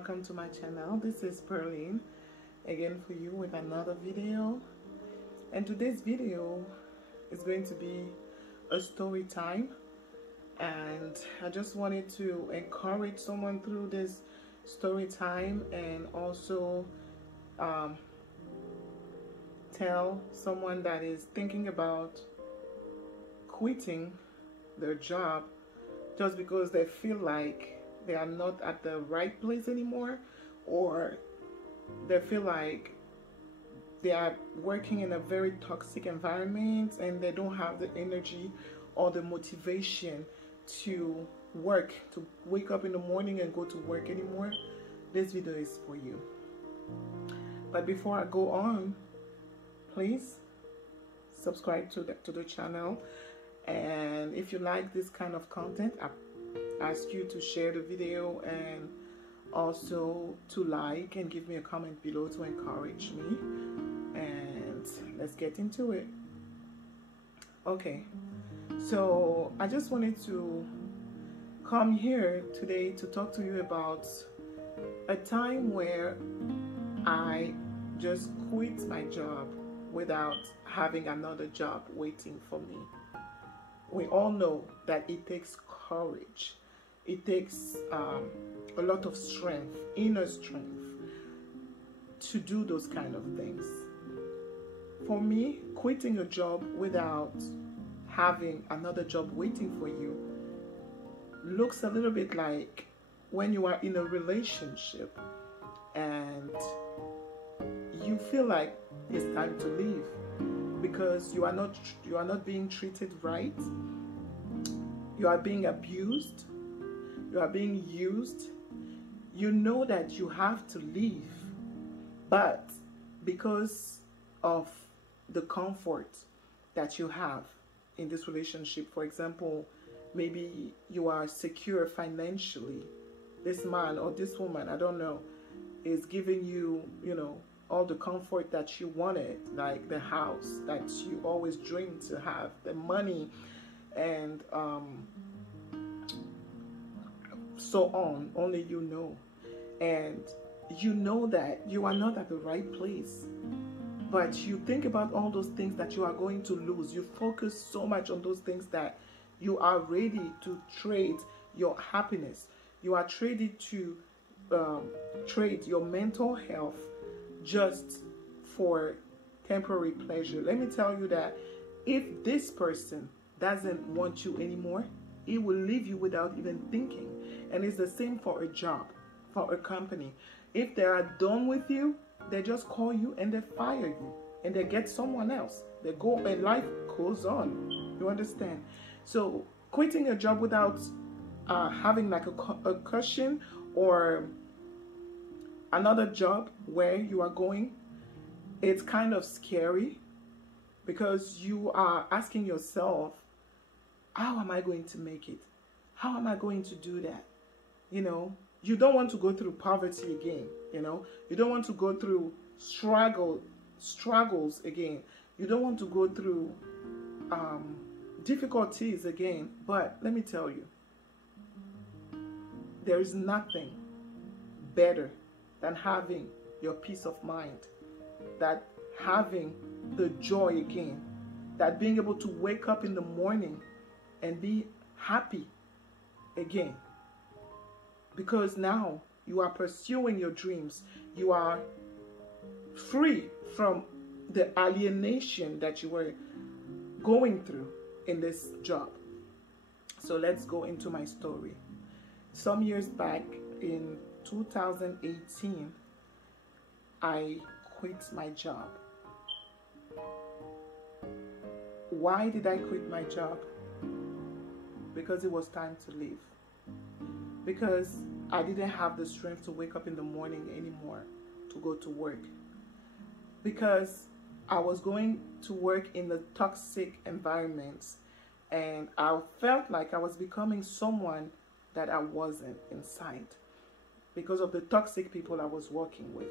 welcome to my channel. This is Pearline again for you with another video, and today's video is going to be a story time, and I just wanted to encourage someone through this story time and also tell someone that is thinking about quitting their job just because they feel like they are not at the right place anymore, or they feel like they are working in a very toxic environment and they don't have the energy or the motivation to work, to wake up in the morning and go to work anymore. This video is for you. But before I go on, please subscribe to the channel, and if you like this kind of content, I ask you to share the video and also to like and give me a comment below to encourage me. And let's get into it. Okay, so I just wanted to come here today to talk to you about a time where I just quit my job without having another job waiting for me. We all know that it takes courage. It takes a lot of strength, inner strength, to do those kind of things. For me, quitting a job without having another job waiting for you looks a little bit like when you are in a relationship and you feel like it's time to leave because you are not being treated right, you are being abused, you are being used. You know that you have to leave, but because of the comfort that you have in this relationship, for example, maybe you are secure financially, this man or this woman, I don't know, is giving you, all the comfort that you wanted, like the house that you always dreamed to have, the money, and so on. Only you know. And you know that you are not at the right place, but you think about all those things that you are going to lose. You focus so much on those things that you are ready to trade your happiness. You are ready to trade your mental health just for temporary pleasure. Let me tell you that if this person doesn't want you anymore, it will leave you without even thinking. And it's the same for a job, for a company. If they are done with you, they just call you and they fire you and they get someone else. They go and life goes on. You understand? So quitting a job without having like a cushion or another job where you are going, it's kind of scary because you are asking yourself, how am I going to make it? How am I going to do that? You don't want to go through poverty again. You don't want to go through struggles again. You don't want to go through difficulties again. But let me tell you, there is nothing better than having your peace of mind, that having the joy again, that being able to wake up in the morning and be happy again. Because now you are pursuing your dreams. You are free from the alienation that you were going through in this job. So let's go into my story. Some years back in 2018, I quit my job. Why did I quit my job? Because it was time to leave. Because I didn't have the strength to wake up in the morning anymore to go to work. Because I was going to work in the toxic environments and I felt like I was becoming someone that I wasn't inside because of the toxic people I was working with.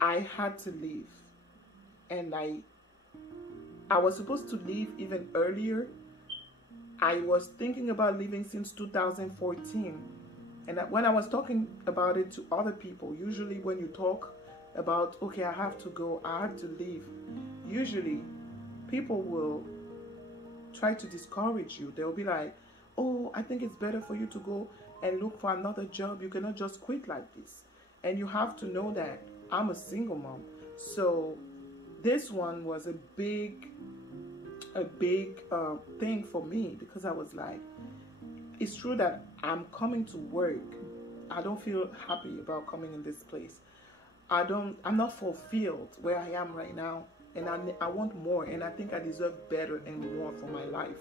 I had to leave, and I was supposed to leave even earlier. I was thinking about leaving since 2014, And when I was talking about it to other people, usually when you talk about, okay, I have to go, I have to leave, usually people will try to discourage you. They'll be like, oh, I think it's better for you to go and look for another job. You cannot just quit like this. And you have to know that I'm a single mom. So this one was a big thing for me, because I was like, it's true that I'm coming to work. I don't feel happy about coming in this place. I'm not fulfilled where I am right now, and I want more, and I think I deserve better and more for my life.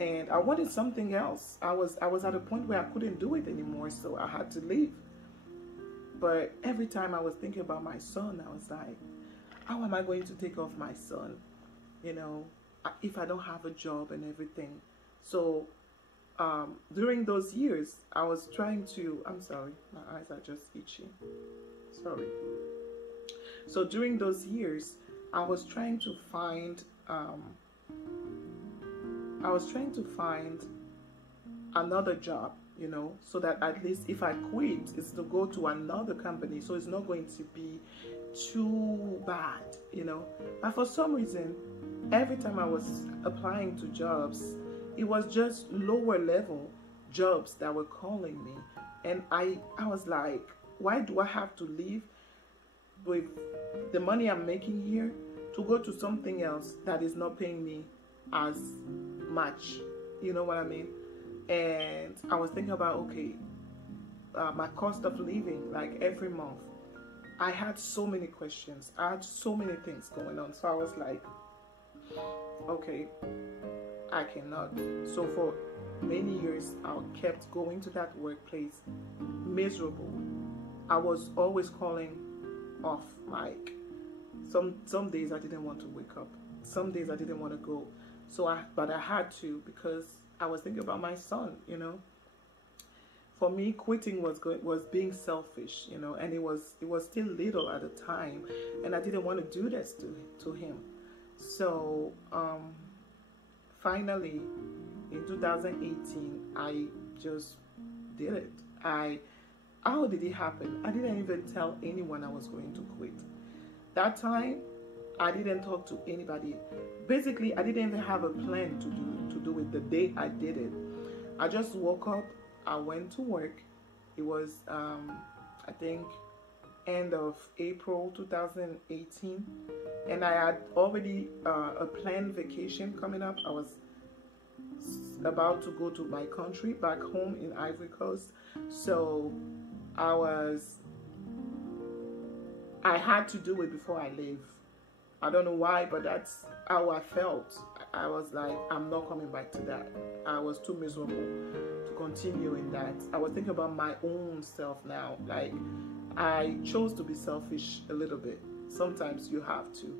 And I wanted something else. I was at a point where I couldn't do it anymore, so I had to leave. But every time I was thinking about my son, I was like, how am I going to take off my son, you know, if I don't have a job and everything? So during those years, I was trying to, I'm sorry, my eyes are just itchy. Sorry. So during those years, I was trying to find another job, you know, so that at least if I quit, it's to go to another company, so it's not going to be too bad, you know. But for some reason, every time I was applying to jobs, it was just lower level jobs that were calling me, and I was like, why do I have to leave with the money I'm making here to go to something else that is not paying me as much? You know what I mean? And I was thinking about, okay, my cost of living, like every month. I had so many questions. I had so many things going on. So I was like, okay, I cannot. So for many years, I kept going to that workplace miserable. I was always calling off. Like some days I didn't want to wake up. Some days I didn't want to go. But I had to, because I was thinking about my son, you know. For me, quitting was being selfish, you know, and it was still little at the time, and I didn't want to do this to him. So finally, in 2018, I just did it. How did it happen? I didn't even tell anyone I was going to quit. That time, I didn't talk to anybody. Basically, I didn't even have a plan to do it the day I did it. I just woke up, I went to work. It was, I think, end of April 2018. And I had already a planned vacation coming up. I was about to go to my country, back home in Ivory Coast. So I had to do it before I leave. I don't know why, but that's how I felt. I was like, I'm not coming back to that. I was too miserable to continue in that. I was thinking about my own self now. Like, I chose to be selfish a little bit. Sometimes you have to.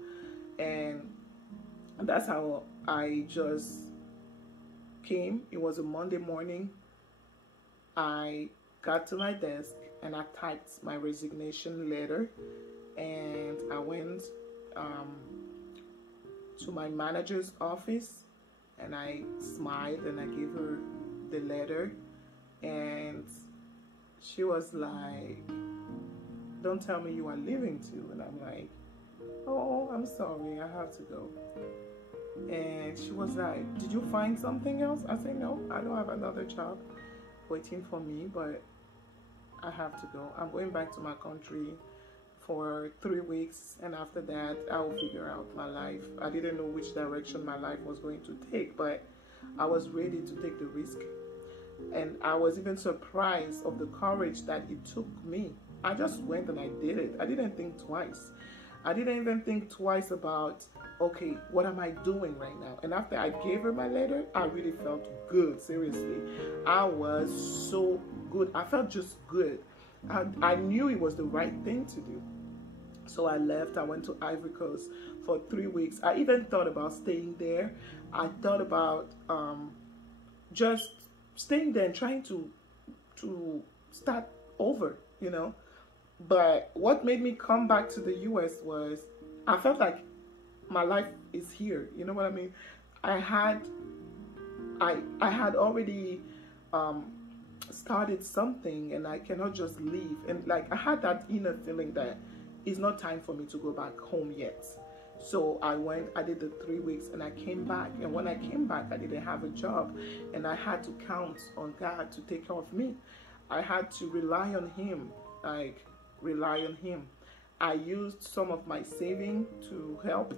And that's how I just came. It was a Monday morning. I got to my desk and I typed my resignation letter, and I went to my manager's office, and I smiled and I gave her the letter, and she was like, don't tell me you are leaving too. And I'm like, oh, I'm sorry, I have to go. And she was like, did you find something else? I said, no, I don't have another job waiting for me, but I have to go. I'm going back to my country for 3 weeks, and after that I will figure out my life. I didn't know which direction my life was going to take, but I was ready to take the risk. And I was even surprised of the courage that it took me. I just went and I did it. I didn't think twice. I didn't even think twice about, okay, what am I doing right now? And after I gave her my letter, I really felt good. Seriously, I was so good. I felt just good. I knew it was the right thing to do. So I left. I went to Ivory Coast for 3 weeks. I even thought about staying there. I thought about just staying there and trying to start over, you know. But what made me come back to the US was I felt like my life is here. You know what I mean? I had already started something and I cannot just leave. And like I had that inner feeling that it's not time for me to go back home yet. So I went, I did the 3 weeks and I came back. And when I came back, I didn't have a job and I had to count on God to take care of me. I had to rely on Him, like rely on Him. I used some of my saving to help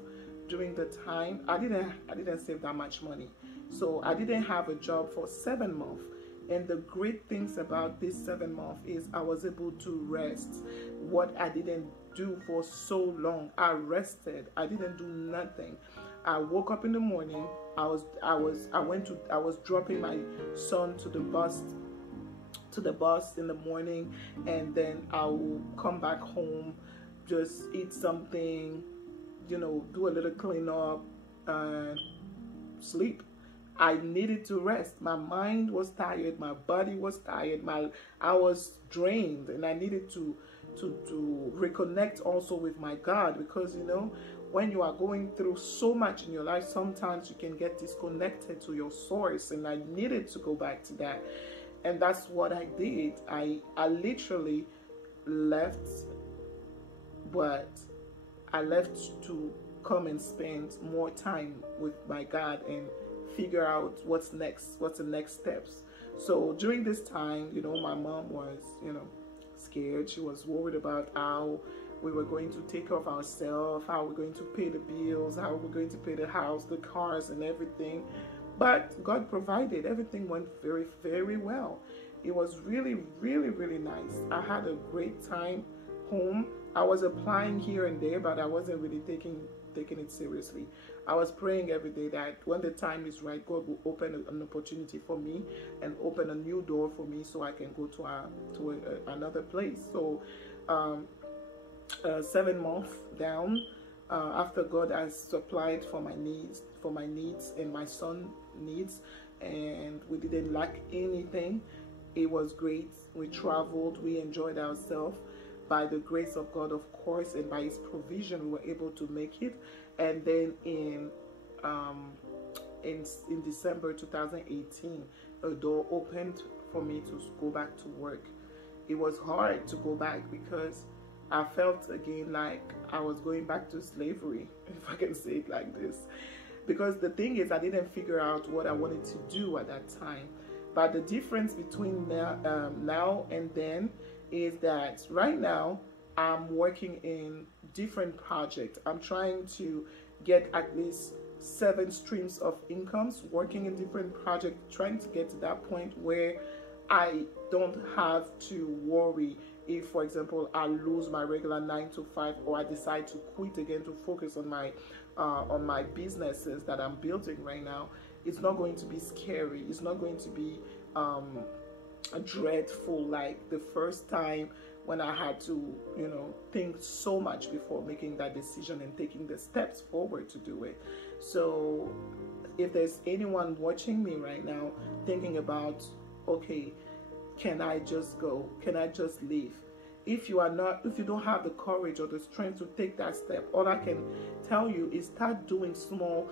during the time. I didn't save that much money. So I didn't have a job for 7 months. And the great things about this 7 months is I was able to rest. What I didn't do for so long, I rested. I didn't do nothing. I woke up in the morning. I was dropping my son to the bus in the morning, and then I will come back home, just eat something, you know, do a little cleanup and sleep. I needed to rest. My mind was tired, my body was tired, I was drained, and I needed to reconnect also with my God, because you know, when you are going through so much in your life, sometimes you can get disconnected to your source, and I needed to go back to that. And that's what I did. I literally left, but I left to come and spend more time with my God and figure out what's next, what's the next steps. So during this time, you know, my mom was, you know, scared. She was worried about how we were going to take care of ourselves, how we're going to pay the bills, how we're going to pay the house, the cars and everything. But God provided. Everything went very, very well. It was really, really, really nice. I had a great time home. I was applying here and there, but I wasn't really taking it seriously. I was praying every day that when the time is right, God will open an opportunity for me and open a new door for me so I can go to another place. So 7 months down, after God has supplied for my needs and my son's needs, and we didn't lack anything. It was great. We traveled, we enjoyed ourselves. By the grace of God, of course, and by His provision, we were able to make it. And then in December 2018, a door opened for me to go back to work. It was hard to go back because I felt again like I was going back to slavery, if I can say it like this. Because the thing is, I didn't figure out what I wanted to do at that time. But the difference between now and then is that right now I'm working in different projects. I'm trying to get at least 7 streams of incomes, working in different projects, trying to get to that point where I don't have to worry if, for example, I lose my regular 9 to 5 or I decide to quit again to focus on my businesses that I'm building right now. It's not going to be scary. It's not going to be dreadful like the first time when I had to, you know, think so much before making that decision and taking the steps forward to do it. So if there's anyone watching me right now thinking about, okay, can I just go? Can I just leave? If you don't have the courage or the strength to take that step, all I can tell you is start doing small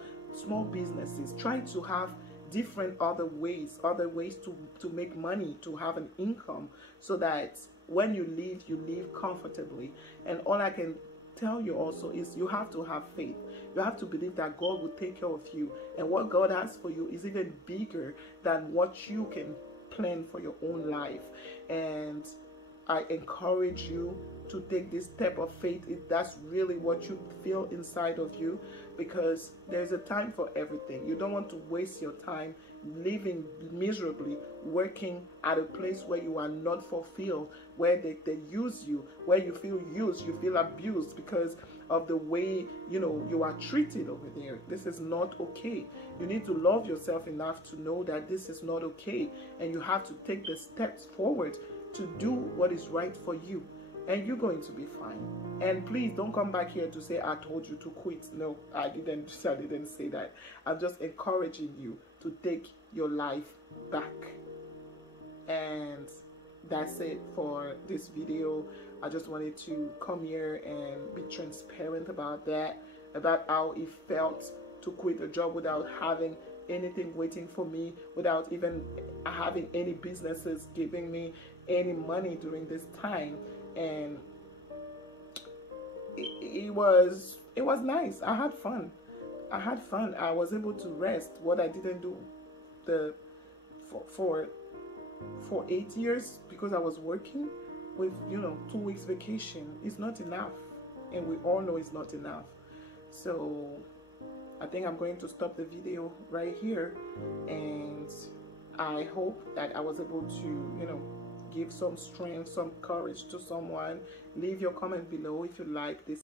businesses. Try to have different other ways to make money, to have an income, so that when you leave comfortably. And all I can tell you also is you have to have faith. You have to believe that God will take care of you, and what God has for you is even bigger than what you can plan for your own life. And I encourage you to take this step of faith if that's really what you feel inside of you, because there's a time for everything. You don't want to waste your time living miserably, working at a place where you are not fulfilled, where they use you, where you feel used, you feel abused because of the way, you know, you are treated over there. This is not okay. You need to love yourself enough to know that this is not okay, and you have to take the steps forward to do what is right for you, and you're going to be fine. And please don't come back here to say I told you to quit. No, I didn't say that. I'm just encouraging you to take your life back. And that's it for this video. I just wanted to come here and be transparent about that, about how it felt to quit a job without having anything waiting for me, without even having any businesses giving me any money during this time. And it was nice. I had fun. I was able to rest, what I didn't do for 8 years, because I was working with 2 weeks vacation. It's not enough, and we all know it's not enough. So I think I'm going to stop the video right here, and I hope that I was able to give some strength, some courage to someone. Leave your comment below if you like this